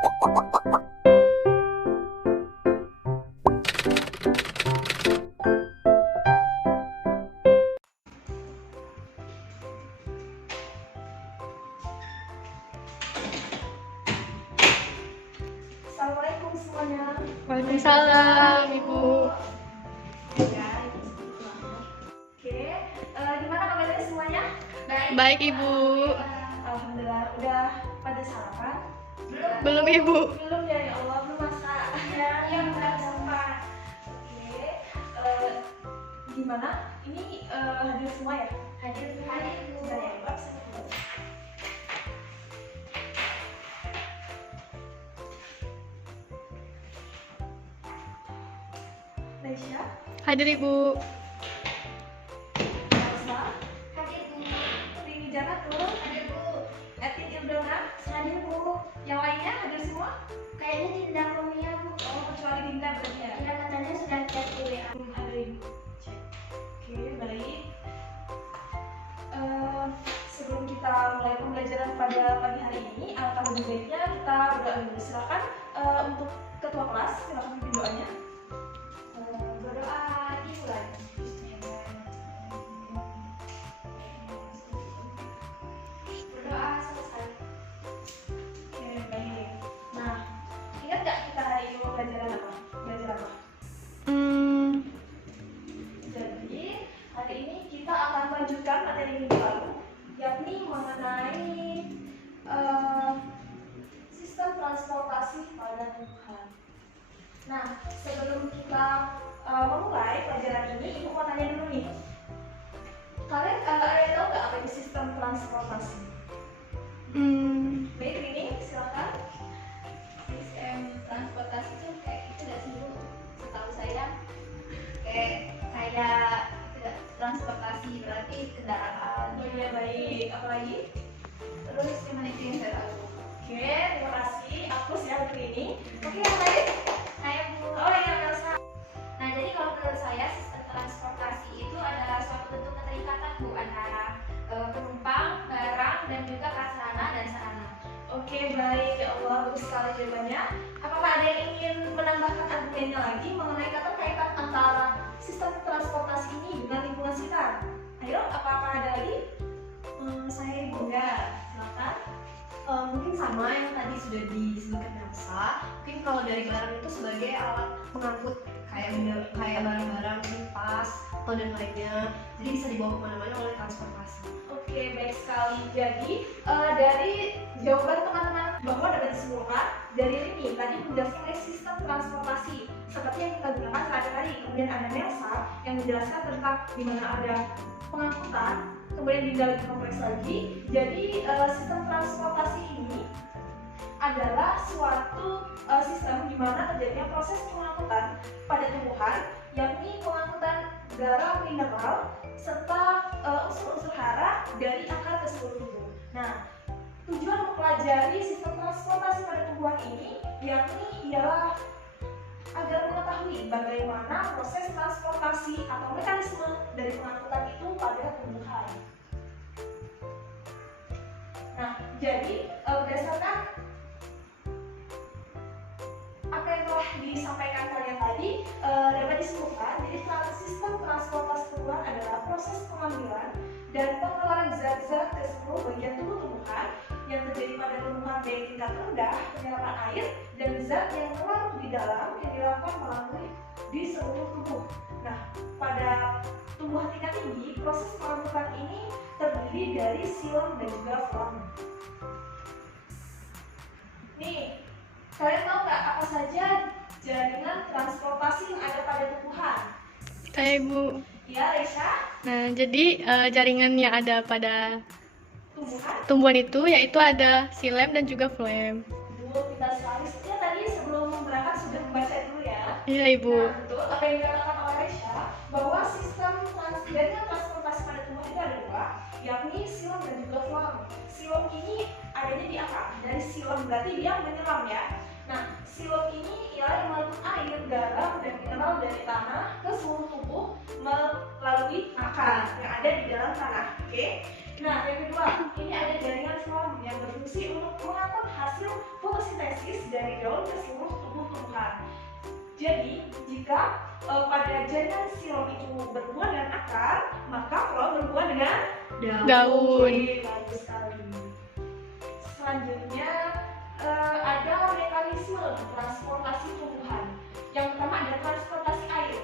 Assalamualaikum semuanya. Waalaikumsalam, Ibu. Oke, gimana kabarnya semuanya? Baik, Ibu. Alhamdulillah, udah pada sarapan? Belum, Ibu. Belum ya Allah, belum masak. Ya, udah sempat. Oke, gimana? Ini hadir semua ya? Hadir, Bu. Sudah ya, Mbak? Nesya? Hadir, Ibu. Elsa? Hadir, Bu. Rini Janatul? Hadir, Bu. Etin Ildona? Hadir, Bu. Yang lainnya hadir semua? Kayaknya Dinda Komia, Bu. Oh, kecuali Dinda berarti ya? Iya, katanya sudah chat di WA. Ada Ibu. Cek. Oke, baik. Sebelum kita mulai pembelajaran pada pagi hari ini, alangkah lebih baiknya kita berdoa dulu. Silakan untuk ketua kelas, silakan pimpin doanya. Berdoa dimulai. Berdoa selesai. Oke, baik. Nah, ingat nggak kita hari ini mau belajar apa? Jadi, hari ini kita akan melanjutkan materi minggu lalu, yakni mengenai sistem transportasi pada tumbuhan. Nah, sebelum kita memulai pelajaran ini, Ibu mau tanya dulu nih. Kalian ada yang tahu nggak apa itu sistem transportasi? Baik, ini silakan. Sistem transportasi itu kayak itu nggak sih, Bu? Setahu saya kayak transportasi berarti kendaraan. Oh iya, baik. Apalagi? Terus gimana itu yang saya tahu? Oke, terima kasih. Hapus ya buku ini. Oke, yang lain? Saya, Bu. Oh iya, Elsa. Nah, jadi kalau menurut saya sistem transportasi itu adalah suatu bentuk keterikatan, Bu, antara penumpang, barang, dan juga prasarana dan sarana. Oke, baik. Ya Allah, bagus sekali jawabannya. Apakah ada yang ingin menambahkan argumennya lagi mengenai keterkaitan antara sistem transportasi ini dengan lingkungan sekitar? Ayo, apakah ada lagi? Saya Ibu. Silakan. Mungkin sama yang tadi sudah disebutkan Elsa. Mungkin kalau dari barang itu sebagai alat pengangkut kayak barang-barang kipas atau dan lainnya. Jadi bisa dibawa kemana-mana oleh transportasi. Oke, baik sekali. Jadi dari jawaban teman-teman bahwa dapat disimpulkan dari ini tadi menjelaskan mengenai sistem transportasi seperti yang kita gunakan sehari-hari. Kemudian ada Nelsa yang menjelaskan tentang di mana ada pengangkutan, kemudian di dalam kompleks lagi. Jadi sistem transportasi ini adalah suatu sistem di mana terjadinya proses pengangkutan pada tumbuhan, yakni pengangkutan garam mineral serta unsur-unsur hara dari akar ke seluruh tubuh. Nah, tujuan mempelajari sistem transportasi pada tumbuhan ini yakni ialah agar mengetahui bagaimana proses transportasi atau mekanisme dari pengangkutan itu pada tumbuhan. Nah, jadi berdasarkan apa yang telah disampaikan kalian tadi, dapat disimpulkan jadi sistem transportasi tumbuhan adalah proses pengambilan dan pengeluaran zat-zat ke seluruh bagian tubuh tumbuhan yang terjadi pada tumbuhan baik tingkat rendah, penyerapan air, dan zat yang larut di dalam yang dilakukan melalui di seluruh tubuh. Nah, pada tumbuhan tingkat tinggi, proses pengangkutan ini terdiri dari silom dan juga floem. Nih, kalian tahu nggak apa saja jaringan transportasi yang ada pada tumbuhan? Kayak Ibu. Ya, Resha? Nah, jadi jaringan yang ada pada Tumbuhan? tumbuhan itu yaitu ada xilem dan juga floem. Dulu kita sekali sepertinya tadi sebelum berangkat sudah membaca dulu ya. Iya, Ibu. Nah, betul apa yang dikatakan oleh Resha bahwa sistem jaringan transportasi pada tumbuhan itu ada dua, yakni silom dan juga floem. Silom ini adanya di akar. Dari silom berarti dia menyelam ya. Nah, silom ini ialah yang mengangkut air, garam, dan mineral dari tanah ke seluruh tubuh melalui akar yang ada di dalam tanah. Oke, Nah, yang kedua, ini ada jaringan phloem yang berfungsi untuk mengangkut hasil fotosintesis dari daun ke seluruh tubuh tumbuhan. Jadi, jika pada jaringan xilem itu berhubungan dengan akar, maka phloem berhubungan dengan Daun. Oke, bagus sekali. Selanjutnya ada mekanisme transportasi tumbuhan. Yang pertama ada transportasi air.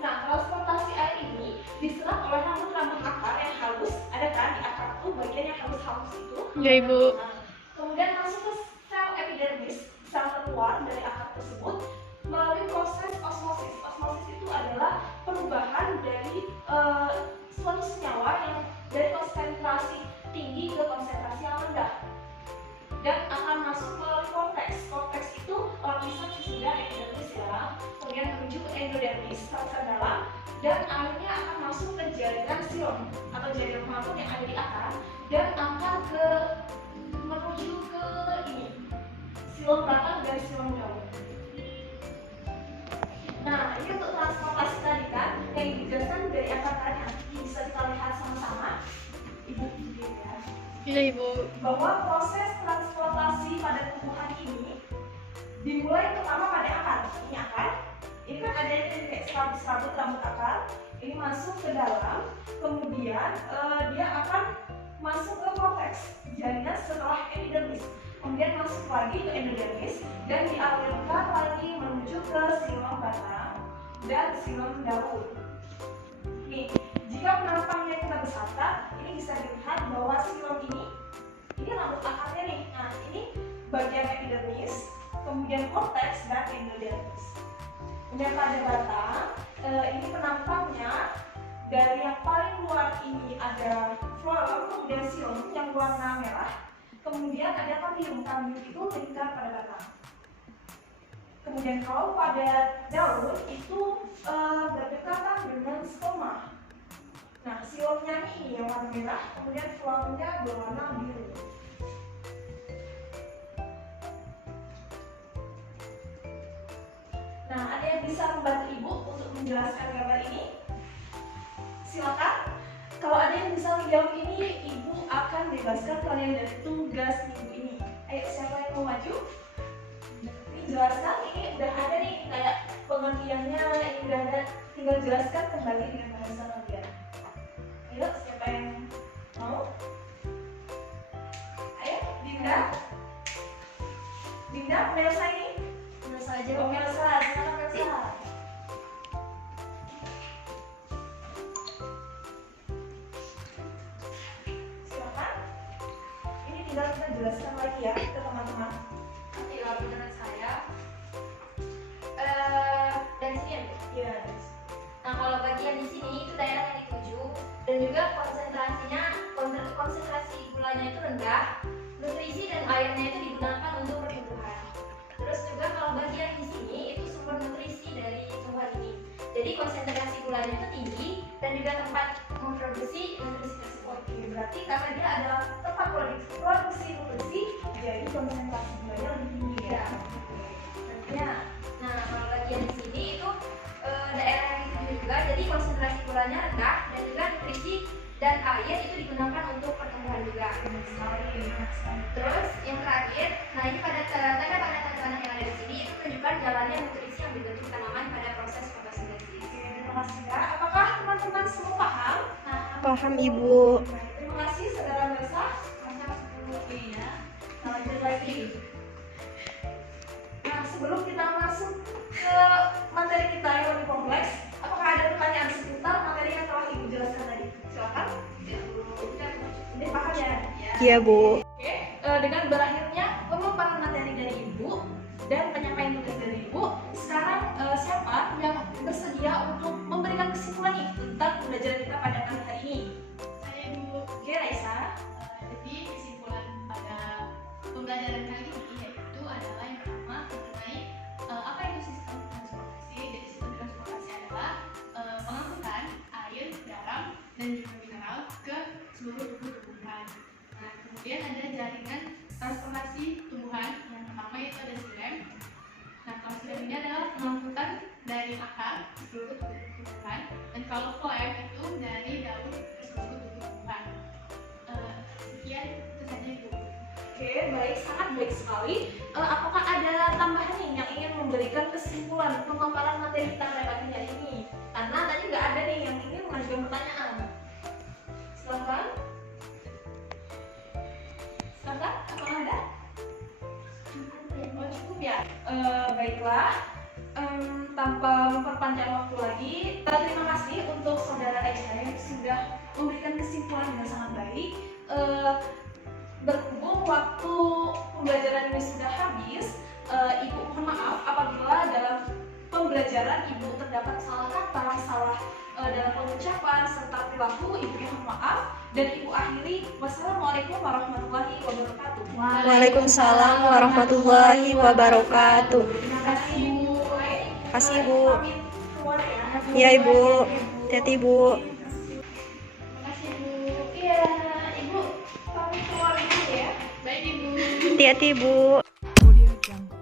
Nah, transportasi air ini diserap oleh rambut-rambut akar yang halus. Ada kan di akar tuh bagian yang halus-halus itu. Ya, Ibu. Nah, kemudian masuk ke sel epidermis, sel terluar dari akar tersebut melalui proses osmosis. Osmosis itu adalah perubahan dari suatu senyawa yang dari konsentrasi tinggi ke konsentrasi yang rendah dan akan masuk melalui korteks. Korteks itu lapisan sesudah epidermis ya, kemudian menuju ke endodermis, sel dalam, dan akhirnya akan masuk ke jaringan xilem atau jaringan pengatur yang ada di akar dan akan menuju ke ini xilem batang dan xilem daun. Nah, ini untuk transportasi tadi kan yang dijelaskan dari akar tadi, bisa kita lihat sama-sama. Ibu ya. Iya, Ibu. Bahwa proses transportasi pada tumbuhan ini dimulai pertama pada akar. Ini akar. Ini kan ada yang kayak serabut rambut akar. Ini masuk ke dalam, kemudian dia akan masuk ke korteks, jaringan setelah epidermis. Kemudian masuk lagi ke endodermis dan dialirkan lagi menuju ke xilem batang dan xilem daun. Nih, jika penampakannya kita besarkan, ini bisa dilihat bahwa xilem ini rambut akarnya nih. Nah, ini bagian epidermis, kemudian korteks dan endodermis. Kemudian pada batang, ini penampaknya dari yang paling luar ini ada phloem, kemudian xilem yang warna merah. Kemudian ada kambium, kambium itu lingkar pada batang. Kemudian kalau pada daun itu berdekatan dengan stoma. Nah, xilem-nya ini yang warna merah, kemudian phloem-nya berwarna biru. Nah, ada yang bisa membantu Ibu untuk menjelaskan gambar ini? Silakan. Kalau ada yang bisa menjawab ini, Ibu akan bebaskan kalian dari tugas minggu ini. Ayo, siapa yang mau maju? Ini jelaskan, ini udah ada nih kayak pengertiannya, ini udah ada. Tinggal jelaskan kembali dengan bahasa kalian. Ayo, siapa yang mau? Ayo, Dinda. Dinda, Melsa ini? Melsa aja. Oh, Melsa, silakan Melsa. Tinggal kita jelaskan lagi ya ke teman-teman. Oke, kalau menurut saya dari sini ya, Bu? Iya. Nah, kalau bagian di sini itu daerah yang dituju dan juga konsentrasi gulanya itu rendah, nutrisi dan airnya itu digunakan untuk pertumbuhan. Terus juga kalau bagian di sini itu sumber nutrisi dari tumbuhan ini. Jadi konsentrasi gulanya itu tinggi dan juga tempat memproduksi nutrisi tersebut. Berarti karena dia adalah tempat produksi nutrisi, jadi konsentrasi gulanya lebih tinggi ya. Ya. Nah, kalau bagian di sini itu daerah yang dituju juga, jadi konsentrasi gulanya rendah dan juga nutrisi dan air itu digunakan untuk pertumbuhan juga. Terus yang terakhir, nah ini pada tanda-tanda yang ada di sini itu menunjukkan jalannya nutrisi yang dibentuk tanaman pada proses fotosintesis. Terima kasih ya. Apakah teman-teman semua paham? Paham, Ibu. Terima kasih saudara Melsa. Iya. Nah, lanjut lagi. Nah, sebelum kita masuk ke materi kita yang lebih kompleks, apakah ada pertanyaan seputar materi yang telah Ibu jelaskan tadi? Silakan. Ini paham ya? Iya, Bu. Oke, dengan berakhirnya pemaparan materi dari Ibu dan penyampaian tugas dari Ibu, sekarang siapa yang bersedia untuk memberikan kesimpulan nih tentang pembelajaran kita pada kali hari ini? Saya, Bu. Oke, Raisa. Jadi kesimpulan pada pembelajaran kali ini yaitu adalah yang pertama mengenai apa itu sistem transportasi. Jadi sistem transportasi adalah pengangkutan air, garam, dan juga mineral ke seluruh tubuh tumbuhan. Nah, kemudian ada jaringan transportasi tumbuhan yang pertama yaitu ada xilem. Nah, kalau xilem ini adalah pengangkutan dari akar ke seluruh tubuh tumbuhan, dan kalau phloem itu dari daun ke seluruh tubuh tumbuhan. baik, sangat baik sekali. Apakah ada tambahan nih yang ingin memberikan kesimpulan pemaparan materi kita pada pagi hari ini? Karena tadi nggak ada nih yang ingin mengajukan pertanyaan. Silakan. Silakan, apakah ada? Oh, cukup ya. Baiklah. Tanpa memperpanjang waktu lagi, terima kasih untuk saudara Aisyah yang sudah memberikan kesimpulan dengan sangat baik. Berhubung waktu pembelajaran ini sudah habis, Ibu mohon maaf apabila dalam pembelajaran Ibu terdapat salah kata, salah dalam pengucapan serta perilaku. Ibu mohon maaf dan Ibu akhiri. Wassalamualaikum warahmatullahi wabarakatuh. Waalaikumsalam warahmatullahi wabarakatuh. Terima kasih Bu. Terima kasih Bu. Pamit keluar ya. Iya Ibu, hati-hati Bu. Makasih Bu. Iya, Ibu pamit keluar dulu ya. Baik Ibu. Hati-hati Bu. Audio Jungle.